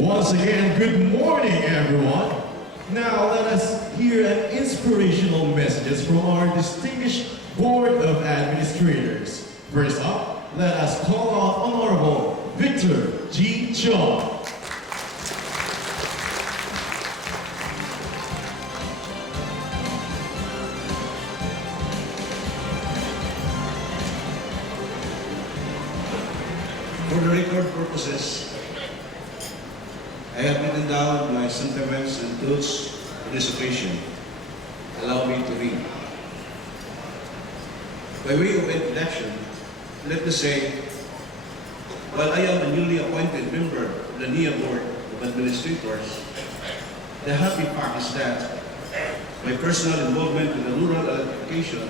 Once again, good morning, everyone. Now, let us hear an inspirational messages from our distinguished Board of Administrators. First up, let us call on Honorable Victor G. Chong. For the record purposes, I have written down my sentiments and thoughts on this occasion. Allow me to read. By way of introduction, let me say, while I am a newly appointed member of the NIA Board of Administrators, the happy fact is that my personal involvement in the rural electrification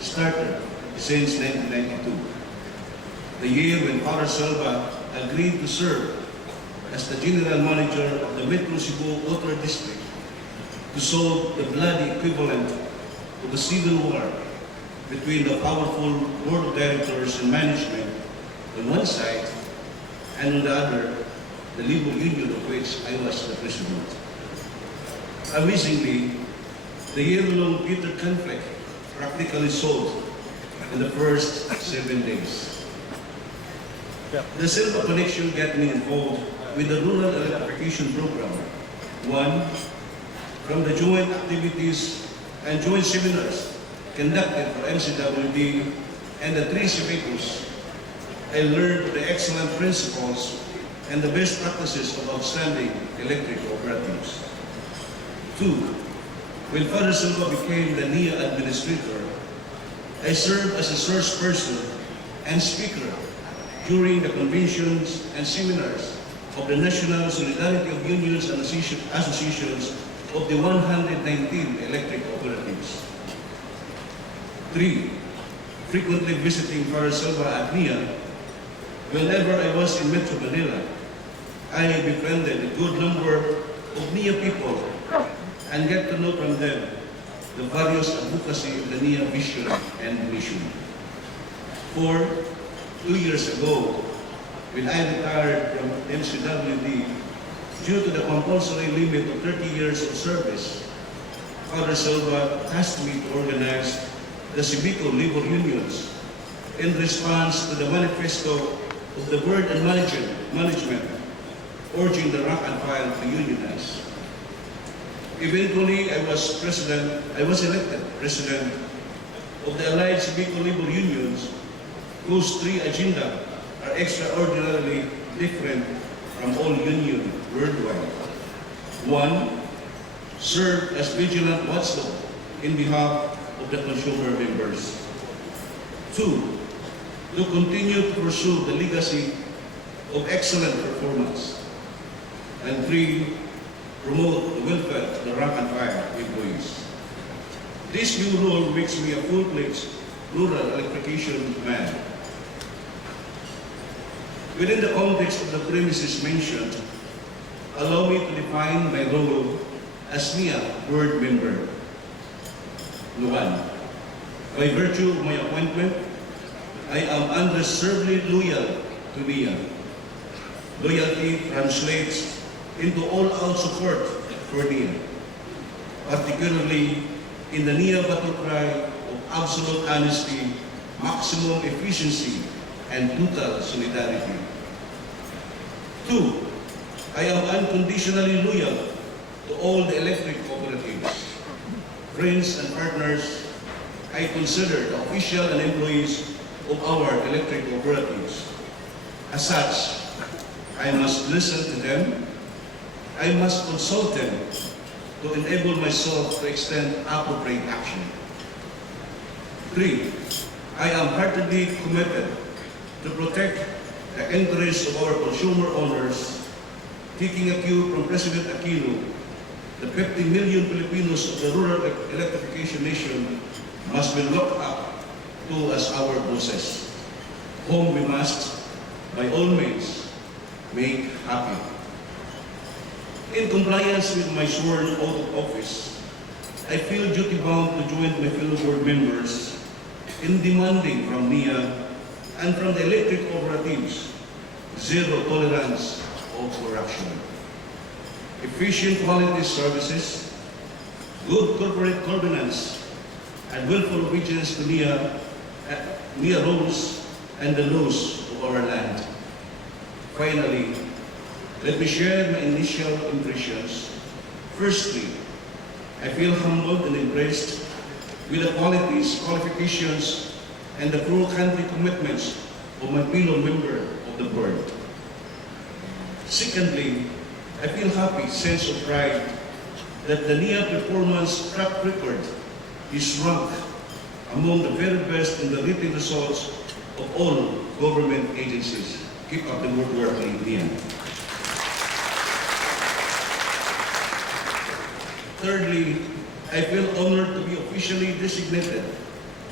started since 1992. The year when Father Silva agreed to serve as the General Manager of the Metro Cebu Water District to solve the bloody equivalent of a civil war between the powerful Board of Directors and management on one side, and on the other, the labor union of which I was the president. Amazingly, the year-long bitter conflict practically solved in the first 7 days. The Silva connection got me involved with the rural electrification program. One, from the joint activities and joint seminars conducted for MCWD and the 3 CPECOs, I learned the excellent principles and the best practices of outstanding electric cooperatives. Two, when Father Silva became the NIA administrator, I served as a source person and speaker during the conventions and seminars of the National Solidarity of Unions and Associations of the 119 electric cooperatives. 3. Frequently visiting Father Silva at NIA. Whenever I was in Metro Manila, I befriended a good number of NIA people and get to know from them the various advocacy of the NIA vision and mission. 4. 2 years ago, when I retired from MCWD due to the compulsory limit of 30 years of service, Father Silva tasked me to organize the CBICO labor unions in response to the manifesto of the board and management urging the rank and file to unionize. Eventually, I was elected president of the Allied CBICO labor unions, whose 3 agenda are extraordinarily different from all unions worldwide. 1. Serve as vigilant watchdog in behalf of the consumer members. 2. To continue to pursue the legacy of excellent performance. And 3. Promote the welfare of the rank and file employees. This new role makes me a full-fledged rural electrification man. Within the context of the premises mentioned, allow me to define my role as NIA board member. 1. By virtue of my appointment, I am unreservedly loyal to NIA. Loyalty translates into all-out support for NIA, particularly in the NIA battle cry of absolute honesty, maximum efficiency, and total solidarity. 2. I am unconditionally loyal to all the electric cooperatives, friends and partners I consider the official and employees of our electric cooperatives. As such, I must listen to them, I must consult them to enable myself to extend appropriate action. 3. I am heartedly committed to protect the interests of our consumer owners, taking a cue from President Aquino. The 50 million Filipinos of the rural electrification nation must be looked up to as our bosses, whom we must, by all means, make happy. In compliance with my sworn oath of office, I feel duty-bound to join my fellow board members in demanding from NIA and from the electric cooperatives zero tolerance of corruption. efficient quality services, good corporate governance, and willful obedience to NIA rules and the laws of our land. Finally, let me share my initial impressions. Firstly, I feel humbled and impressed with the qualities, qualifications, and the pro-country commitments of my fellow member of the board. Secondly, I feel happy sense of pride that the NIA performance track record is ranked among the very best in the written results of all government agencies. Keep up the good work, NIA. Thirdly, I feel honored to be officially designated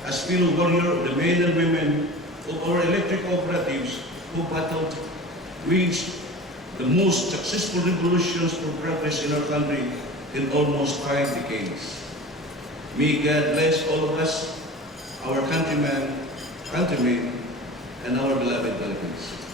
as fellow warrior of the men and women of our electric cooperatives who battled, waged the most successful revolutions for progress in our country in almost 5 decades. May God bless all of us, our countrymen, and our beloved Philippines.